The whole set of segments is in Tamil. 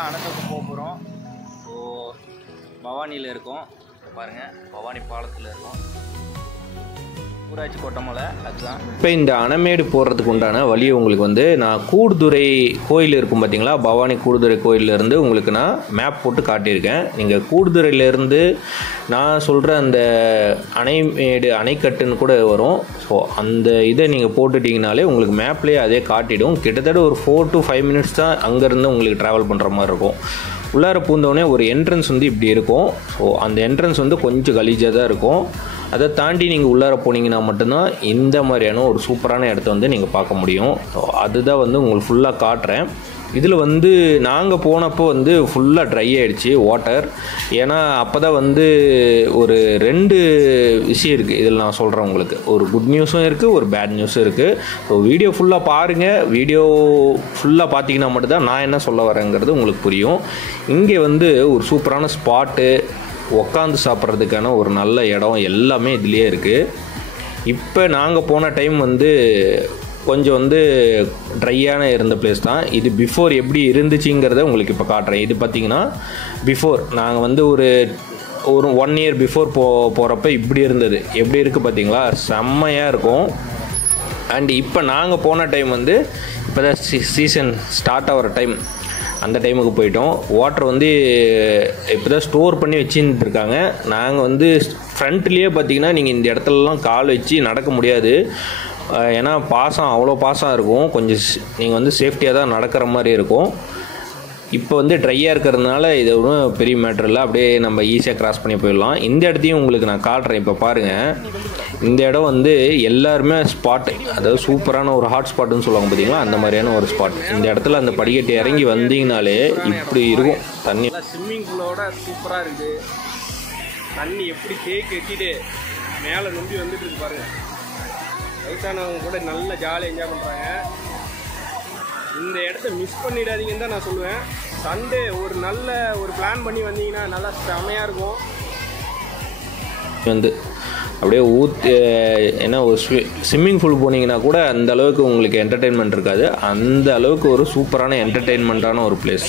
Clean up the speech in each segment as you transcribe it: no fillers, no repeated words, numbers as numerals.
தான் அணைக்கட்டு போக போகிறோம். ஸோ பவானியில் இருக்கோம் பாருங்கள், பவானி பாலத்தில் இருக்கோம். ஊராட்சி கோட்டமலை அதுதான். இப்போ இந்த அணைமேடு போடுறதுக்கு உண்டான வழி உங்களுக்கு வந்து நான் கூடுதுறை கோயில் இருக்கும் பார்த்தீங்களா, பவானி கூடுதுறை கோயிலேருந்து உங்களுக்கு நான் மேப் போட்டு காட்டியிருக்கேன். நீங்கள் கூடுதுறையிலேருந்து நான் சொல்கிற அந்த அணைமேடு அணைக்கட்டுன்னு கூட வரும். ஸோ அந்த இதை நீங்கள் போட்டுட்டிங்கனாலே உங்களுக்கு மேப்லேயே அதே காட்டிடும். கிட்டத்தட்ட ஒரு 4 to 5 minutes தான் அங்கேருந்து உங்களுக்கு ட்ராவல் பண்ணுற மாதிரி இருக்கும். உள்ளார பூந்தோடனே ஒரு என்ட்ரன்ஸ் வந்து இப்படி இருக்கும். ஸோ அந்த என்ட்ரன்ஸ் வந்து கொஞ்சம் கலீஜாக தான் இருக்கும். அதை தாண்டி நீங்கள் உள்ளார போனீங்கன்னா மட்டும்தான் இந்த மாதிரியான ஒரு சூப்பரான இடத்த வந்து நீங்கள் பார்க்க முடியும். ஸோ அதுதான் வந்து உங்களுக்கு ஃபுல்லாக காட்டுறேன். இதில் வந்து நாங்கள் போனப்போ வந்து ஃபுல்லாக ட்ரை ஆகிடுச்சு வாட்டர். ஏன்னா அப்போ தான் வந்து ஒரு 2 விஷயம் இருக்குது இதில் நான் சொல்கிறேன் உங்களுக்கு. ஒரு குட் நியூஸும் இருக்குது, ஒரு பேட் நியூஸும் இருக்குது. ஸோ வீடியோ ஃபுல்லாக பாருங்கள். வீடியோ ஃபுல்லாக பார்த்தீங்கன்னா மட்டும்தான் நான் என்ன சொல்ல வரேங்கிறது உங்களுக்கு புரியும். இங்கே வந்து ஒரு சூப்பரான ஸ்பாட்டு, உக்காந்து சாப்பிட்றதுக்கான ஒரு நல்ல இடம் எல்லாமே இதுலேயே இருக்குது. இப்போ நாங்கள் போன டைம் வந்து கொஞ்சம் வந்து ட்ரையான இருந்த பிளேஸ் தான் இது. பிஃபோர் எப்படி இருந்துச்சுங்கிறத உங்களுக்கு இப்போ காட்டுறேன். இது பார்த்திங்கன்னா பிஃபோர் நாங்கள் வந்து ஒரு 1 year பிஃபோர் போகிறப்ப இப்படி இருந்தது. எப்படி இருக்குது பார்த்தீங்களா, செம்மையாக இருக்கும். அண்ட் இப்போ நாங்கள் போன டைம் வந்து இப்போ தான் சீசன் ஸ்டார்ட் ஆகிற டைம், அந்த டைமுக்கு போயிட்டோம். வாட்டர் வந்து இப்போ தான் ஸ்டோர் பண்ணி வச்சுட்டு இருக்காங்க. நாங்கள் வந்து ஃப்ரண்ட்லேயே பார்த்தீங்கன்னா நீங்கள் இந்த இடத்துலலாம் கால் வச்சு நடக்க முடியாது. ஏன்னா பாசம் அவ்வளோ பாசம் இருக்கும். கொஞ்சம் நீங்கள் வந்து சேஃப்டியாக தான் நடக்கிற மாதிரி இருக்கும். இப்போ வந்து ட்ரையாக இருக்கிறதுனால இது ஒன்றும் பெரிய மேட்ரு இல்லை, அப்படியே நம்ம ஈஸியாக கிராஸ் பண்ணி போயிடலாம். இந்த இடத்தையும் உங்களுக்கு நான் காட்டுறேன். இப்போ பாருங்கள், இந்த இடம் வந்து எல்லாருமே ஸ்பாட்டு, அதாவது சூப்பரான ஒரு ஹாட் ஸ்பாட்டுன்னு சொல்லுவாங்க பார்த்தீங்களா, அந்த மாதிரியான ஒரு ஸ்பாட். இந்த இடத்துல அந்த படிக்கட்டு இறங்கி வந்தீங்கனாலே இப்படி இருக்கும் தண்ணி. ஸ்விம்மிங் பூலோட சூப்பராக இருக்குது. தண்ணி எப்படி கேக் கட்டிட்டு மேலே நம்பி வந்துட்டு இருக்கு பாருங்கள். வயசானவங்க கூட நல்ல ஜாலியாக என்ஜாய் பண்ணுறாங்க. இந்த இடத்த மிஸ் பண்ணிடாதீங்கன்னு தான் நான் சொல்லுவேன். சண்டே ஒரு நல்ல ஒரு பிளான் பண்ணி வந்தீங்கன்னா நல்லா செமையாக இருக்கும். வந்து அப்படியே ஏன்னா ஒரு ஸ்விம்மிங் பூல் போனீங்கன்னா கூட அந்த அளவுக்கு உங்களுக்கு என்டர்டெயின்மெண்ட் இருக்காது. அந்த அளவுக்கு ஒரு சூப்பரான என்டர்டெயின்மெண்ட்டான ஒரு பிளேஸ்.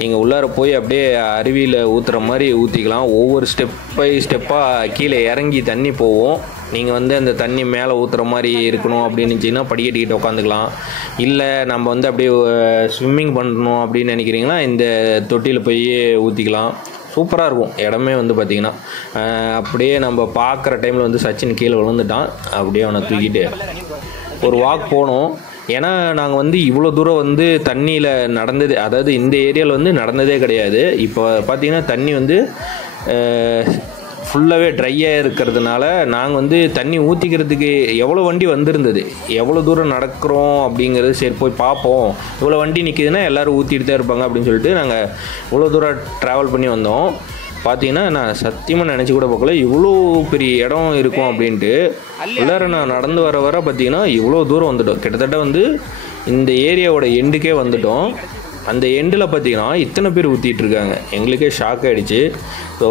நீங்கள் உள்ளார போய் அப்படியே அருவியில் ஊற்றுற மாதிரி ஊற்றிக்கலாம். ஒவ்வொரு ஸ்டெப் பை ஸ்டெப்பாக கீழே இறங்கி தண்ணி போவோம். நீங்கள் வந்து அந்த தண்ணி மேலே ஊற்றுற மாதிரி இருக்கணும் அப்படின்னு நினச்சிங்கன்னா படிக்கட்டிக்கிட்ட உட்காந்துக்கலாம். இல்லை நம்ம வந்து அப்படியே ஸ்விம்மிங் பண்ணணும் அப்படின்னு நினைக்கிறீங்கன்னா இந்த தொட்டியில் போய் ஊற்றிக்கலாம். சூப்பராக இருக்கும் இடமே வந்து பார்த்திங்கன்னா. அப்படியே நம்ம பார்க்குற டைமில் வந்து சச்சின் கீழே விழுந்துட்டான். அப்படியே அவனை தூக்கிட்டு ஒரு வாக் போனோம். ஏன்னா நாங்கள் வந்து இவ்வளோ தூரம் வந்து தண்ணியில் நடந்தது, அதாவது இந்த ஏரியாவில் வந்து நடந்ததே கிடையாது. இப்போ பார்த்திங்கன்னா தண்ணி வந்து ஃபுல்லாகவே ட்ரையாக இருக்கிறதுனால நாங்கள் வந்து தண்ணி ஊற்றிக்கிறதுக்கு எவ்வளோ வண்டி வந்திருந்தது, எவ்வளோ தூரம் நடக்கிறோம் அப்படிங்கிறது. சரி போய் பார்ப்போம், இவ்வளோ வண்டி நிற்கிதுன்னா எல்லோரும் ஊற்றிட்டு தான் இருப்பாங்க அப்படின்னு சொல்லிட்டு நாங்கள் இவ்வளோ தூரம் ட்ராவல் பண்ணி வந்தோம். பார்த்தீங்கன்னா நான் சத்தியமாக நினச்சி கூட பார்க்கல இவ்வளோ பெரிய இடம் இருக்கும் அப்படின்ட்டு. எல்லோரும் நான் நடந்து வர பார்த்திங்கன்னா இவ்வளோ தூரம் வந்துட்டோம். கிட்டத்தட்ட வந்து இந்த ஏரியாவோட எண்டுக்கே வந்துட்டோம். அந்த எண்டில் பார்த்திங்கன்னா இத்தனை பேர் ஊற்றிட்டு இருக்காங்க. எங்களுக்கே ஷாக் ஆகிடுச்சு. ஸோ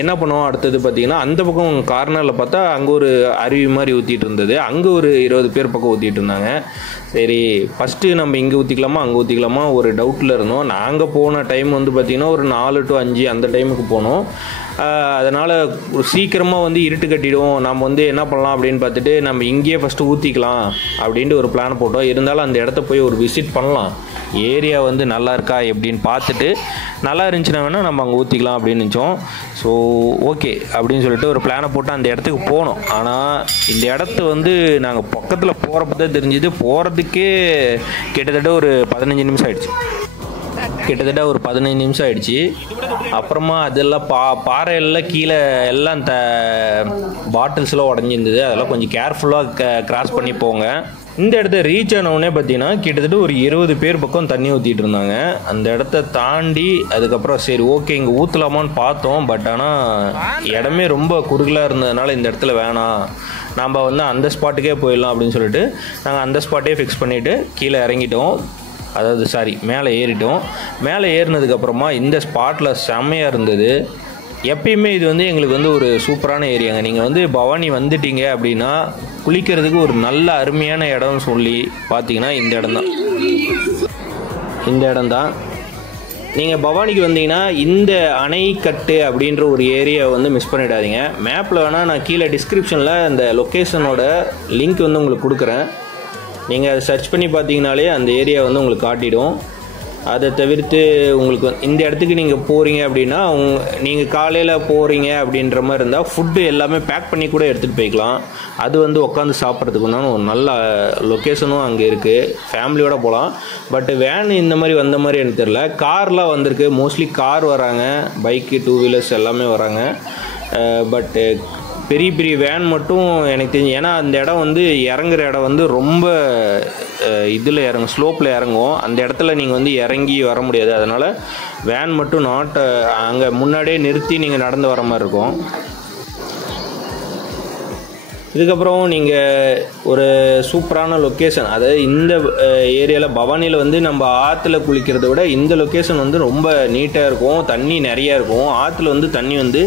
என்ன பண்ணுவோம் அடுத்தது பார்த்திங்கன்னா அந்த பக்கம் கார்னரில் பார்த்தா அங்கே ஒரு அருவி மாதிரி ஊற்றிட்டு இருந்தது. அங்கே ஒரு 20 பேர் பக்கம் ஊற்றிட்டு இருந்தாங்க. சரி ஃபஸ்ட்டு நம்ம இங்கே ஊற்றிக்கலாமா அங்கே ஊற்றிக்கலாமா ஒரு டவுட்டில் இருந்தோம். நாங்கள் போன டைம் வந்து பார்த்திங்கன்னா ஒரு 4 to 5 அந்த டைமுக்கு போனோம். அதனால் ஒரு சீக்கிரமாக வந்து இருட்டு கட்டிடும். நம்ம வந்து என்ன பண்ணலாம் அப்படின்னு பார்த்துட்டு நம்ம இங்கேயே ஃபஸ்ட்டு ஊற்றிக்கலாம் அப்படின்ட்டு ஒரு பிளான் போட்டோம். இருந்தாலும் அந்த இடத்த போய் ஒரு விசிட் பண்ணலாம், ஏரியா வந்து நல்லா இருக்கா எப்படின்னு பார்த்துட்டு நல்லா இருந்துச்சுன்னா வேணால் நம்ம அங்கே ஊற்றிக்கலாம் அப்படின்னு நினச்சோம். ஸோ ஓகே அப்படின்னு சொல்லிட்டு ஒரு பிளானை போட்டு அந்த இடத்துக்கு போனோம். ஆனால் இந்த இடத்த வந்து நாங்கள் பக்கத்தில் போகிறப்ப தான் தெரிஞ்சுது, போகிறதுக்கே கிட்டத்தட்ட ஒரு 15 நிமிஷம் ஆகிடுச்சு. கிட்டத்தட்ட ஒரு 15 நிமிஷம் ஆகிடுச்சு. அப்புறமா அதெல்லாம் பாறையெல்லாம் கீழே எல்லாம் பாட்டில்ஸ்லாம் உடஞ்சிருந்தது. அதெல்லாம் கொஞ்சம் கேர்ஃபுல்லாக கிராஸ் பண்ணி போங்க. இந்த இடத்த ரீச் ஆனவுடனே பார்த்தீங்கன்னா கிட்டத்தட்ட ஒரு 20 பேர் பக்கம் தண்ணி ஊற்றிட்டு இருந்தாங்க. அந்த இடத்த தாண்டி அதுக்கப்புறம் சரி ஓகே இங்கே ஊற்றலாமான்னு பார்த்தோம். பட் ஆனால் இடமே ரொம்ப குறுகலாக இருந்ததுனால இந்த இடத்துல வேணாம், நம்ம வந்து அந்த ஸ்பாட்டுக்கே போயிடலாம் அப்படின்னு சொல்லிட்டு நாங்கள் அந்த ஸ்பாட்டே ஃபிக்ஸ் பண்ணிவிட்டு கீழே இறங்கிட்டோம். அதாவது மேலே ஏறிட்டோம். மேலே ஏறினதுக்கப்புறமா இந்த ஸ்பாட்டில் செம்மையாக இருந்தது. எப்பயுமே இது வந்து எங்களுக்கு வந்து ஒரு சூப்பரான ஏரியாங்க. நீங்கள் வந்து பவானி வந்துட்டீங்க அப்படின்னா குளிக்கிறதுக்கு ஒரு நல்ல அருமையான இடம்னு சொல்லி பார்த்தீங்கன்னா இந்த இடம்தான். நீங்கள் பவானிக்கு வந்தீங்கன்னா இந்த அணைக்கட்டு அப்படின்ற ஒரு ஏரியாவை வந்து மிஸ் பண்ணிடாதீங்க. மேப்பில் வேணால் நான் கீழே டிஸ்கிரிப்ஷனில் அந்த லொக்கேஷனோட லிங்க் வந்து உங்களுக்கு கொடுக்குறேன். நீங்கள் அதை சர்ச் பண்ணி பார்த்தீங்கனாலே அந்த ஏரியா வந்து உங்களுக்கு காட்டிடும். அதை தவிர்த்து உங்களுக்கு இந்த இடத்துக்கு நீங்கள் போகிறீங்க அப்படின்னா நீங்கள் காலையில் போகிறீங்க அப்படின்ற மாதிரி இருந்தால் ஃபுட்டு எல்லாமே பேக் பண்ணி கூட எடுத்துகிட்டு போய்க்கலாம். அது வந்து உட்காந்து சாப்பிட்றதுக்குன்னா ஒரு நல்ல லொக்கேஷனும் அங்கே இருக்குது. ஃபேமிலியோடு போகலாம். பட் வேன் இந்த மாதிரி வந்த மாதிரி எனக்கு தெரியல. கார்லாம் வந்திருக்கு. மோஸ்ட்லி கார் வராங்க, பைக்கு, 2 வீலர்ஸ் எல்லாமே வராங்க. பட்டு பெரிய பெரிய வேன் மட்டும் எனக்கு தெரிஞ்சு, ஏன்னா அந்த இடம் வந்து இறங்குற இடம் வந்து ரொம்ப இதில் இறங்கும், ஸ்லோப்பில் இறங்கும். அந்த இடத்துல நீங்கள் வந்து இறங்கி வர முடியாது. அதனால் வேன் மட்டும் அங்கே முன்னாடியே நிறுத்தி நீங்கள் நடந்து வர மாதிரி இருக்கும். இதுக்கப்புறம் நீங்கள் ஒரு சூப்பரான லொக்கேஷன், அதாவது இந்த ஏரியாவில் பவானியில் வந்து நம்ம ஆற்றுல குளிக்கிறத விட இந்த லொக்கேஷன் வந்து ரொம்ப நீட்டாக இருக்கும். தண்ணி நிறையா இருக்கும். ஆற்றுல வந்து தண்ணி வந்து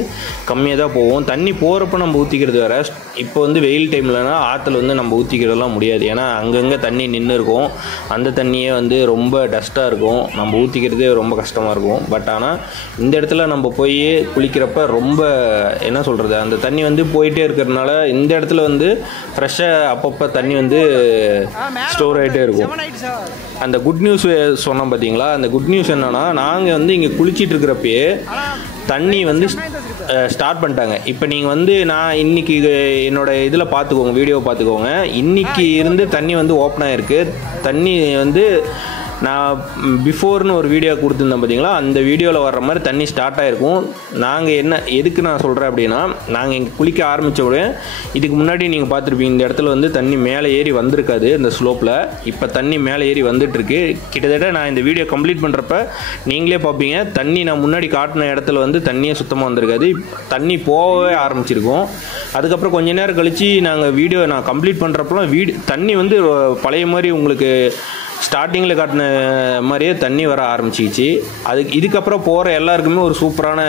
கம்மியாக தான் போகும். தண்ணி போகிறப்ப நம்ம ஊற்றிக்கிறது வேறு. இப்போ வந்து வெயில் டைம்லனா ஆற்றுல வந்து நம்ம ஊற்றிக்கிறதெல்லாம் முடியாது. ஏன்னா அங்கங்கே தண்ணி நின்று இருக்கும். அந்த தண்ணியே வந்து ரொம்ப டஸ்ட்டாக இருக்கும். நம்ம ஊற்றிக்கிறதே ரொம்ப கஷ்டமாக இருக்கும். பட் ஆனால் இந்த இடத்துல நம்ம போய் குளிக்கிறப்ப ரொம்ப என்ன சொல்கிறது, அந்த தண்ணி வந்து போயிட்டே இருக்கிறதுனால இந்த இடத்துல வந்து ஃப்ரெஷ்ஷாக அப்பப்போ தண்ணி வந்து ஸ்டோர் ஆகிட்டே இருக்கும். அந்த குட் நியூஸ் சொன்னோம் பார்த்தீங்களா, அந்த குட் நியூஸ் என்னன்னா, நாங்கள் வந்து இங்கே குளிச்சிட்டு இருக்கிறப்பயே தண்ணி வந்து ஸ்டார்ட் பண்ணிட்டாங்க. இப்போ நீங்கள் வந்து நான் இன்றைக்கி என்னோடய இதில் பார்த்துக்கோங்க, வீடியோவை பார்த்துக்கோங்க. இன்றைக்கி இருந்து தண்ணி வந்து ஓப்பன் ஆகிருக்கு. தண்ணி வந்து நான் பிஃபோர்னு ஒரு வீடியோ கொடுத்துருந்தேன் பார்த்தீங்களா, அந்த வீடியோவில் வர்ற மாதிரி தண்ணி ஸ்டார்ட் ஆகிருக்கும். நாங்கள் எதுக்கு நான் சொல்கிறேன் அப்படின்னா, நாங்கள் இங்கே குளிக்க ஆரம்பித்த உடனே இதுக்கு முன்னாடி நீங்கள் பார்த்துருப்பீங்க, இந்த இடத்துல வந்து தண்ணி மேலே ஏறி வந்திருக்காது இந்த ஸ்லோப்பில். இப்போ தண்ணி மேலே ஏறி வந்துட்டுருக்கு. கிட்டத்தட்ட நான் இந்த வீடியோ கம்ப்ளீட் பண்ணுறப்ப நீங்களே பார்ப்பீங்க, தண்ணி நான் முன்னாடி காட்டின இடத்துல வந்து தண்ணியே சுத்தமாக வந்திருக்காது. தண்ணி போகவே ஆரம்பிச்சிருக்கும். அதுக்கப்புறம் கொஞ்ச நேரம் கழித்து நாங்கள் வீடியோ நான் கம்ப்ளீட் பண்ணுறப்பலாம் தண்ணி வந்து பழைய மாதிரி உங்களுக்கு ஸ்டார்டிங்கில் காட்டின மாதிரியே தண்ணி வர ஆரம்பிச்சிச்சு. இதுக்கப்புறம் போகிற எல்லாருக்குமே ஒரு சூப்பரான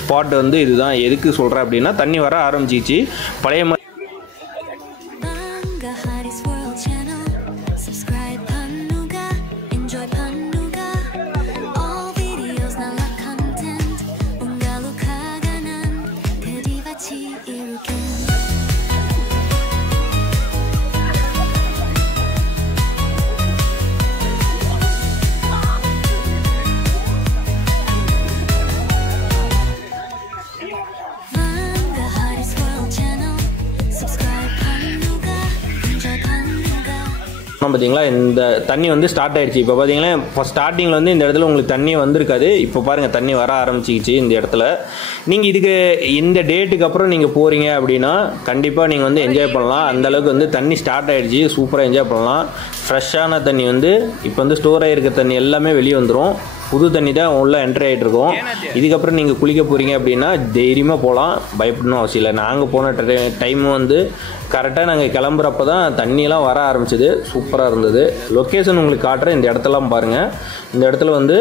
ஸ்பாட் வந்து இதுதான். எதுக்கு சொல்கிறேன் அப்படின்னா, தண்ணி வர ஆரம்பிச்சிச்சு பழைய மாதிரி. பார்த்தீங்களா, இந்த தண்ணி வந்து ஸ்டார்ட் ஆயிடுச்சு. இப்போ பார்த்தீங்கன்னா, இப்போ ஸ்டார்டிங்கில் வந்து இந்த இடத்துல உங்களுக்கு தண்ணி வந்திருக்காது. இப்போ பாருங்கள் தண்ணி வர ஆரம்பிச்சிக்கிச்சு இந்த இடத்துல. நீங்கள் இந்த டேட்டுக்கு அப்புறம் நீங்கள் போகிறீங்க அப்படின்னா கண்டிப்பாக நீங்கள் வந்து என்ஜாய் பண்ணலாம். அந்தளவுக்கு வந்து தண்ணி ஸ்டார்ட் ஆகிடுச்சு. சூப்பராக என்ஜாய் பண்ணலாம். ஃப்ரெஷ்ஷான தண்ணி வந்து இப்போ வந்து ஸ்டோர் ஆகிருக்க தண்ணி எல்லாமே வெளியே வந்துடும். புது தண்ணி தான் உள்ளே என்ட்ரி ஆகிட்டு இருக்கும். இதுக்கப்புறம் நீங்கள் குளிக்க போகிறீங்க அப்படின்னா தைரியமாக போகலாம், பயப்படணும் அவசியம் இல்லை. நாங்கள் போன டைம் வந்து கரெக்டாக நாங்கள் கிளம்புறப்ப தான் தண்ணியெல்லாம் வர ஆரம்பிச்சிது. சூப்பராக இருந்தது. லொக்கேஷன் உங்களுக்கு காட்டுறேன். இந்த இடத்தெல்லாம் பாருங்கள். இந்த இடத்துல வந்து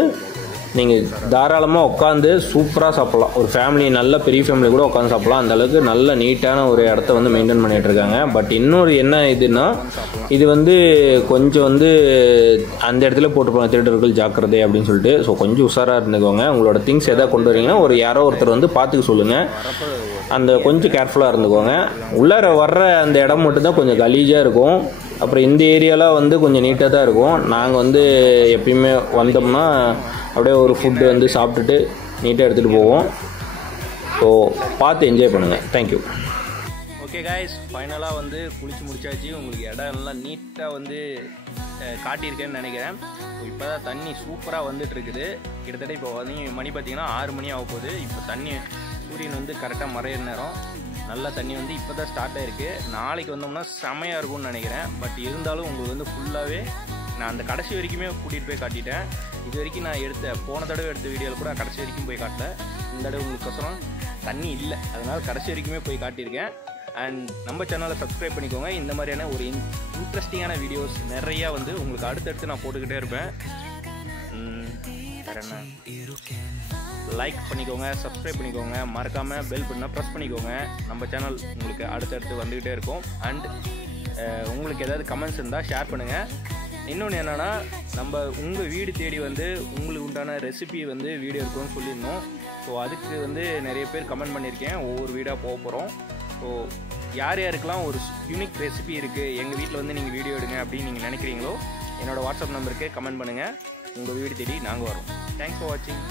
நீங்கள் தாராளமாக உட்காந்து சூப்பராக சாப்பிட்லாம். ஒரு ஃபேமிலி, நல்ல பெரிய ஃபேமிலி கூட உட்காந்து சாப்பிட்லாம். அந்தளவுக்கு நல்ல நீட்டான ஒரு இடத்த வந்து மெயின்டைன் பண்ணிகிட்டு இருக்காங்க. பட் இன்னொரு என்ன இதுன்னா, இது வந்து கொஞ்சம் வந்து அந்த இடத்துல போட்டுருப்பாங்க, திருடர்கள் ஜாக்கிரதை அப்படின்னு சொல்லிட்டு. ஸோ கொஞ்சம் உஷாராக இருந்துக்கோங்க. உங்களோட திங்ஸ் எதாவது கொண்டு வரீங்கன்னா யாரோ ஒருத்தர் வந்து பார்த்துக்க சொல்லுங்கள். அந்த கொஞ்சம் கேர்ஃபுல்லாக இருந்துக்கோங்க. உள்ளார வர்ற அந்த இடம் மட்டும்தான் கொஞ்சம் கலீஜாக இருக்கும். அப்புறம் இந்த ஏரியாலாம் வந்து கொஞ்சம் நீட்டாக தான் இருக்கும். நாங்கள் வந்து எப்பயுமே வந்தோம்னா அப்படியே ஒரு ஃபுட்டு வந்து சாப்பிட்டுட்டு நீட்டாக எடுத்துகிட்டு போவோம். ஸோ பார்த்து என்ஜாய் பண்ணுங்கள். தேங்க்யூ. ஓகே காய்ஸ், ஃபைனலாக வந்து குளிச்சு முடிச்சாச்சு. உங்களுக்கு இடம் எல்லாம் நீட்டாக வந்து காட்டியிருக்கேன்னு நினைக்கிறேன். இப்போ தான் தண்ணி சூப்பராக வந்துட்டுருக்குது. கிட்டத்தட்ட இப்போ வந்து மணி பார்த்திங்கன்னா 6 மணி ஆக போகுது. இப்போ தண்ணி சூரியன் வந்து கரெக்டாக மறையிற நேரம். நல்ல தண்ணி வந்து இப்போ தான் ஸ்டார்ட் ஆகிருக்கு. நாளைக்கு வந்தோம்னா செமையாக இருக்கும்னு நினைக்கிறேன். பட் இருந்தாலும் உங்களுக்கு வந்து ஃபுல்லாகவே நான் அந்த கடைசி வரைக்குமே கூட்டிகிட்டு போய் காட்டிட்டேன். இது வரைக்கும் நான் போன தடவை எடுத்த வீடியோவில் கூட கடைசி வரைக்கும் போய் காட்டல. இந்த தடவை உங்களுக்கோசரம் தண்ணி இல்லை, அதனால் கடைசி வரைக்குமே போய் காட்டியிருக்கேன். அண்ட் நம்ம சேனலை சப்ஸ்கிரைப் பண்ணிக்கோங்க. இந்த மாதிரியான ஒரு இன்ட்ரெஸ்டிங்கான வீடியோஸ் நிறையா வந்து உங்களுக்கு அடுத்தடுத்து நான் போட்டுக்கிட்டே இருப்பேன். வேறு என்ன, லைக் பண்ணிக்கோங்க, சப்ஸ்கிரைப் பண்ணிக்கோங்க, மறக்காமல் பெல் பட்டனை ப்ரெஸ் பண்ணிக்கோங்க. நம்ம சேனல் உங்களுக்கு அடுத்தடுத்து வந்துக்கிட்டே இருக்கும். அண்ட் உங்களுக்கு ஏதாவது கமெண்ட்ஸ் இருந்தால் ஷேர் பண்ணுங்கள். இன்னொன்று என்னென்னா நம்ம உங்கள் வீடு தேடி வந்து உங்களுக்கு உண்டான ரெசிபி வந்து வீடியோ இருக்குன்னு சொல்லியிருந்தோம். ஸோ அதுக்கு வந்து நிறைய பேர் கமெண்ட் பண்ணியிருக்கேன். ஒவ்வொரு வீடாக போக போகிறோம். ஸோ யார் யாருக்கெல்லாம் ஒரு யூனிக் ரெசிபி இருக்குது, எங்கள் வீட்டில் வந்து நீங்கள் வீடியோ எடுங்க அப்படின்னு நீங்கள் நினைக்கிறீங்களோ என்னோடய வாட்ஸ்அப் நம்பருக்கு கமெண்ட் பண்ணுங்கள். உங்கள் வீடு தேடி நாங்கள் வரோம். தேங்க்ஸ் ஃபார் வாட்சிங்.